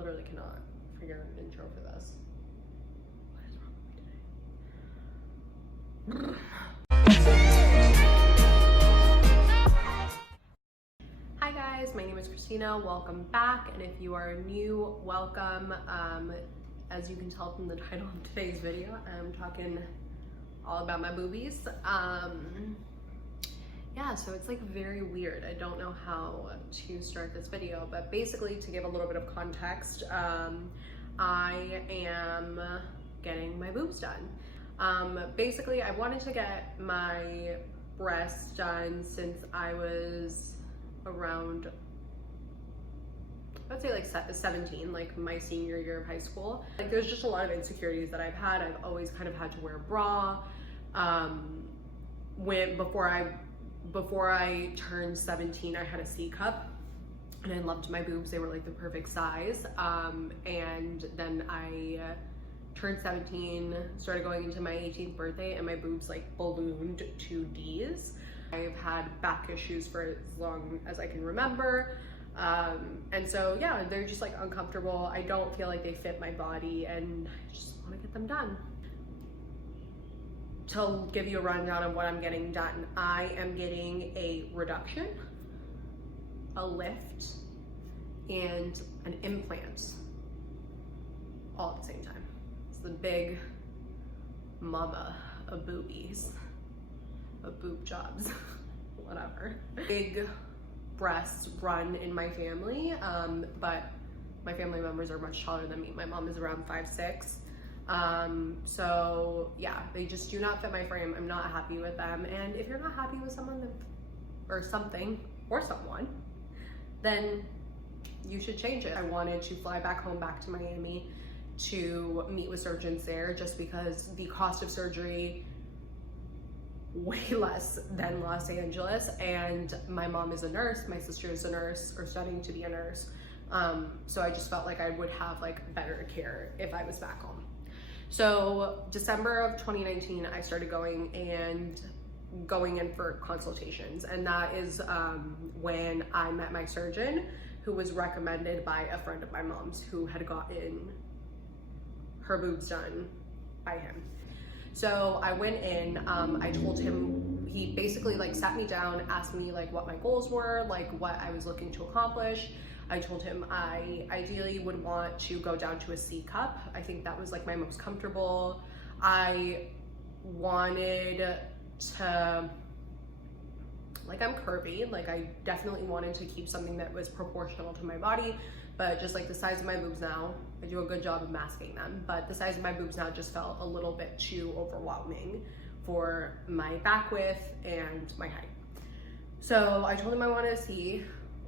literally cannot figure an intro for this. What is wrong with me today? Hi guys, my name is Christina. Welcome back, and if you are new, welcome. As you can tell from the title of today's video, I'm talking all about my boobies. Yeah, so it's like very weird. I don't know how to start this video, but basically, to give a little bit of context, I am getting my boobs done. Basically, I wanted to get my breasts done since I was around, I'd say like 17, like my senior year of high school. Like there's just a lot of insecurities that I've had. I've always kind of had to wear a bra. Before I turned 17, I had a C cup and I loved my boobs. They were like the perfect size. And then I turned 17, started going into my 18th birthday, and my boobs like ballooned to D's. I've had back issues for as long as I can remember. And so yeah, they're just like uncomfortable. I don't feel like they fit my body, and I just want to get them done. To give you a rundown of what I'm getting done, I am getting a reduction, a lift, and an implant all at the same time. It's the big mama of boobies, of boob jobs, whatever. Big breasts run in my family, but my family members are much taller than me. My mom is around 5'6". So yeah, they just do not fit my frame. I'm not happy with them. And if you're not happy with someone or something or someone, then you should change it. I wanted to fly back home, back to Miami, to meet with surgeons there, just because the cost of surgery way less than Los Angeles, and my mom is a nurse, my sister is a nurse or studying to be a nurse. So I just felt like I would have like better care if I was back home. So December of 2019, I started going in for consultations, and that is when I met my surgeon, who was recommended by a friend of my mom's who had gotten her boobs done by him. So I went in, I told him, he basically like sat me down, asked me like what my goals were, like what I was looking to accomplish. I told him I ideally would want to go down to a C cup. I think that was like my most comfortable. I wanted to, like I'm curvy, like I definitely wanted to keep something that was proportional to my body, but just like the size of my boobs now, I do a good job of masking them, but the size of my boobs now just felt a little bit too overwhelming for my back width and my height. So I told him I wanted a C,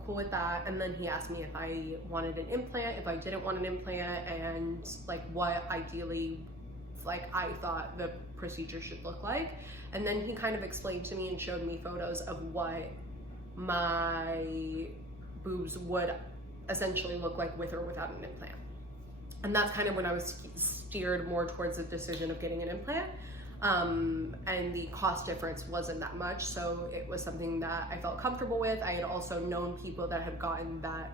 cool with that, and then he asked me if I wanted an implant, if I didn't want an implant, and like what ideally like I thought the procedure should look like. And then he kind of explained to me and showed me photos of what my boobs would essentially look like with or without an implant. And that's kind of when I was steered more towards the decision of getting an implant. And the cost difference wasn't that much, so it was something that I felt comfortable with. I had also known people that had gotten that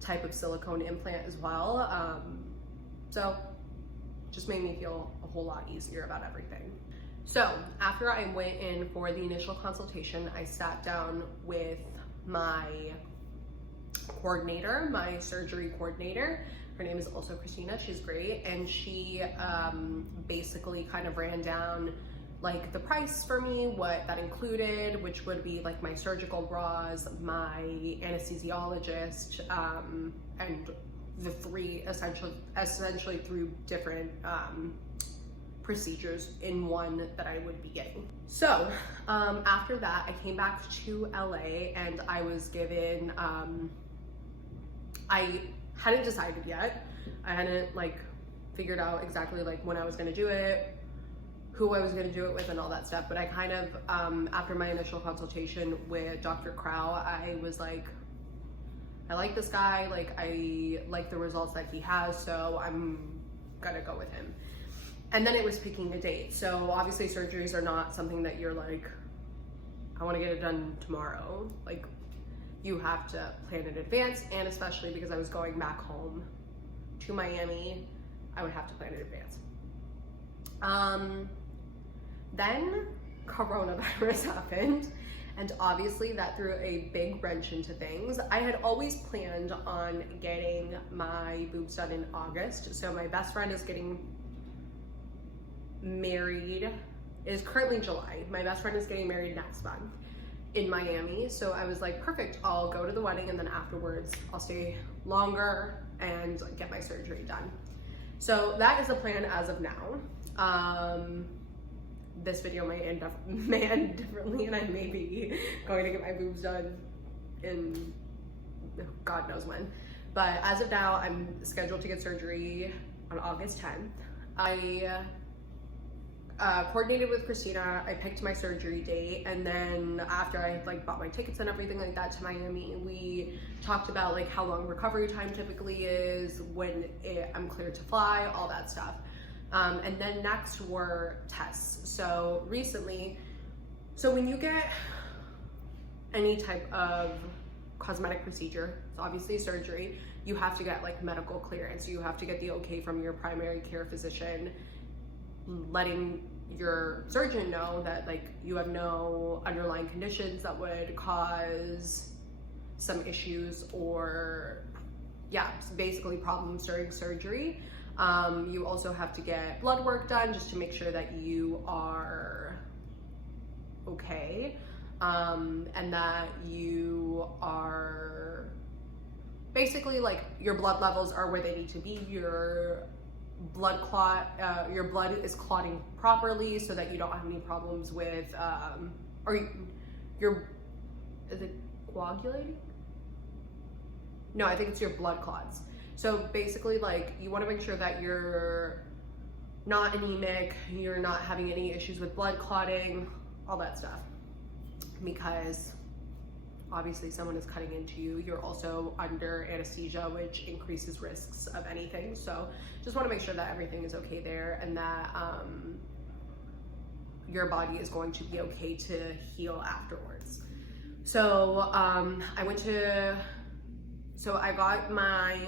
type of silicone implant as well. So just made me feel a whole lot easier about everything. So after I went in for the initial consultation, I sat down with my coordinator, my surgery coordinator. Her name is also Christina. She's great, and she basically kind of ran down like the price for me, what that included, which would be like my surgical bras, my anesthesiologist, and the three essentially three different procedures in one that I would be getting. So after that, I came back to LA, and I was given, I hadn't decided yet. I hadn't like figured out exactly like when I was gonna do it, who I was gonna do it with, and all that stuff. But I kind of, after my initial consultation with Dr. Crow, I was like, I like this guy, like I like the results that he has, so I'm gonna go with him. And then it was picking a date. So obviously surgeries are not something that you're like, I wanna get it done tomorrow. Like you have to plan in advance, and especially because I was going back home to Miami, I would have to plan in advance. Then coronavirus happened, and obviously that threw a big wrench into things. I had always planned on getting my boobs done in August. So my best friend is getting married, it is currently July. My best friend is getting married next month in Miami. So I was like, perfect, I'll go to the wedding and then afterwards I'll stay longer and get my surgery done. So that is the plan as of now. This video may end differently, and I may be going to get my boobs done in God knows when. But as of now, I'm scheduled to get surgery on August 10th. I coordinated with Christina. I picked my surgery date, and then after I like bought my tickets and everything like that to Miami, we talked about like how long recovery time typically is, when I'm cleared to fly, all that stuff. And then next were tests. So recently, so when you get any type of cosmetic procedure, it's obviously surgery, you have to get like medical clearance. You have to get the okay from your primary care physician, letting your surgeon know that like you have no underlying conditions that would cause some issues or basically problems during surgery. You also have to get blood work done just to make sure that you are okay, and that you are basically like your blood levels are where they need to be, your blood is clotting properly so that you don't have any problems with is it coagulating? No, I think it's your blood clots. So basically, like, you want to make sure that you're not anemic, you're not having any issues with blood clotting, all that stuff. Because obviously someone is cutting into you. You're also under anesthesia, which increases risks of anything. So just want to make sure that everything is okay there, and that your body is going to be okay to heal afterwards. So I got my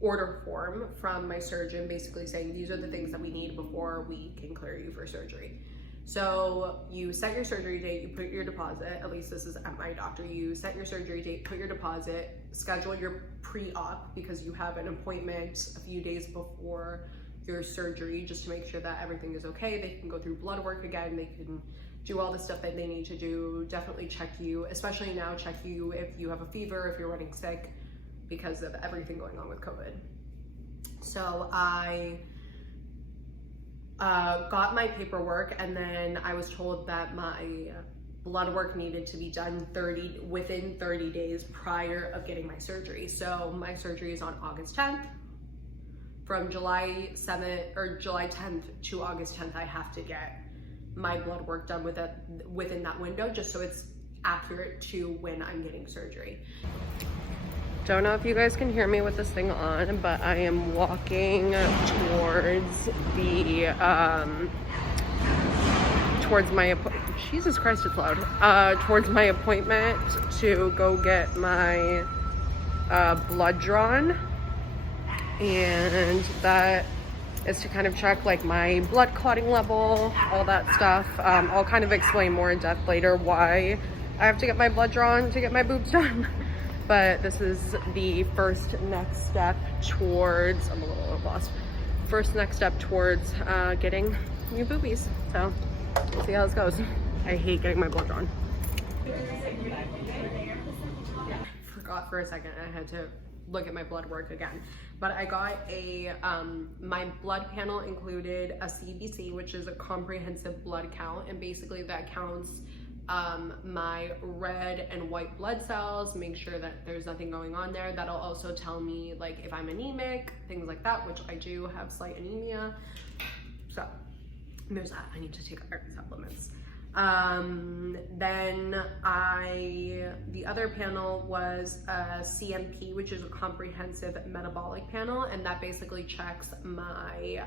order form from my surgeon basically saying these are the things that we need before we can clear you for surgery. So you set your surgery date, you put your deposit, at least this is at my doctor, you set your surgery date, put your deposit, schedule your pre-op because you have an appointment a few days before your surgery just to make sure that everything is okay. They can go through blood work again, they can do all the stuff that they need to do, definitely check you, especially now, check you if you have a fever, if you're running sick, because of everything going on with COVID. So I got my paperwork, and then I was told that my blood work needed to be done within 30 days prior of getting my surgery. So my surgery is on August 10th. From July 7th or July 10th to August 10th, I have to get my blood work done within that window, just so it's accurate to when I'm getting surgery. Don't know if you guys can hear me with this thing on, but I am walking towards the Jesus Christ, it's loud. Towards my appointment to go get my blood drawn, and that is to kind of check like my blood clotting level, all that stuff. I'll kind of explain more in depth later why I have to get my blood drawn to get my boobs done. But this is the first next step towards, I'm a little lost, first next step towards getting new boobies. So we'll see how this goes. I hate getting my blood drawn. Forgot for a second, I had to look at my blood work again. But I got my blood panel included a CBC, which is a comprehensive blood count, and basically that counts my red and white blood cells, make sure that there's nothing going on there. That'll also tell me like if I'm anemic, things like that, which I do have slight anemia. So there's that. I need to take iron supplements. Then the other panel was a CMP, which is a comprehensive metabolic panel, and that basically checks my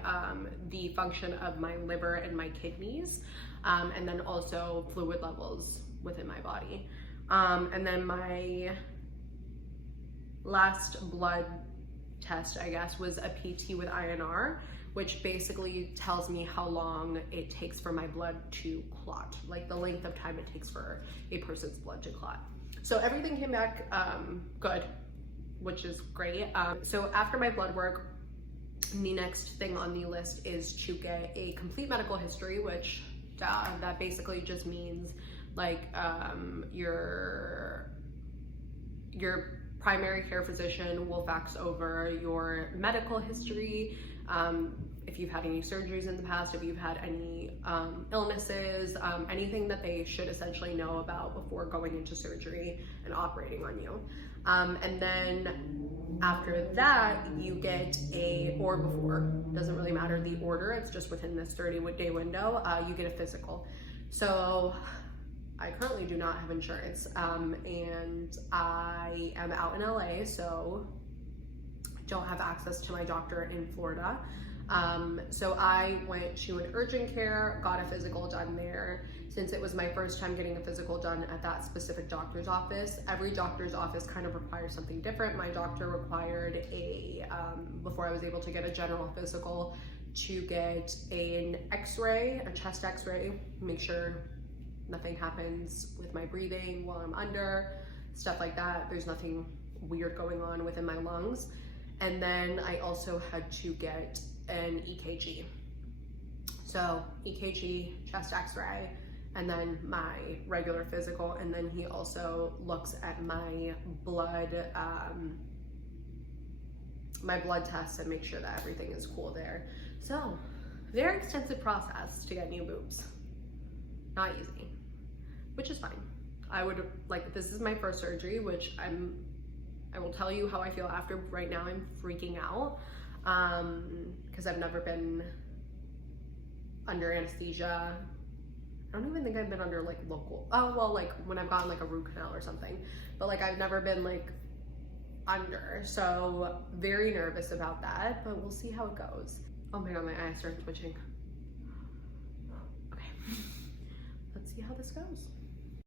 the function of my liver and my kidneys, and then also fluid levels within my body. And then my last blood test, I guess, was a PT with INR, which basically tells me how long it takes for my blood to clot, like the length of time it takes for a person's blood to clot. So everything came back good, which is great. So after my blood work, the next thing on the list is to get a complete medical history, which that basically just means like your primary care physician will fax over your medical history, if you've had any surgeries in the past, if you've had any illnesses, anything that they should essentially know about before going into surgery and operating on you. And then after that, you get or before, doesn't really matter the order, it's just within this 30-day window, you get a physical. So I currently do not have insurance, and I am out in LA, so I don't have access to my doctor in Florida. So I went to an urgent care, got a physical done there. Since it was my first time getting a physical done at that specific doctor's office, every doctor's office kind of requires something different. My doctor required before I was able to get a general physical, to get an x-ray, a chest x-ray, make sure nothing happens with my breathing while I'm under, stuff like that. There's nothing weird going on within my lungs. And then I also had to get an EKG. So EKG, chest x-ray, and then my regular physical. And then he also looks at my blood test and make sure that everything is cool there. So very extensive process to get new boobs. Not easy, which is fine. I would like, this is my first surgery, which I will tell you how I feel after. Right now I'm freaking out because I've never been under anesthesia. I don't even think I've been under like local, like when I've gotten like a root canal or something, but like I've never been like under, so very nervous about that, but we'll see how it goes. Oh my god, my eyes started twitching. Okay, let's see how this goes.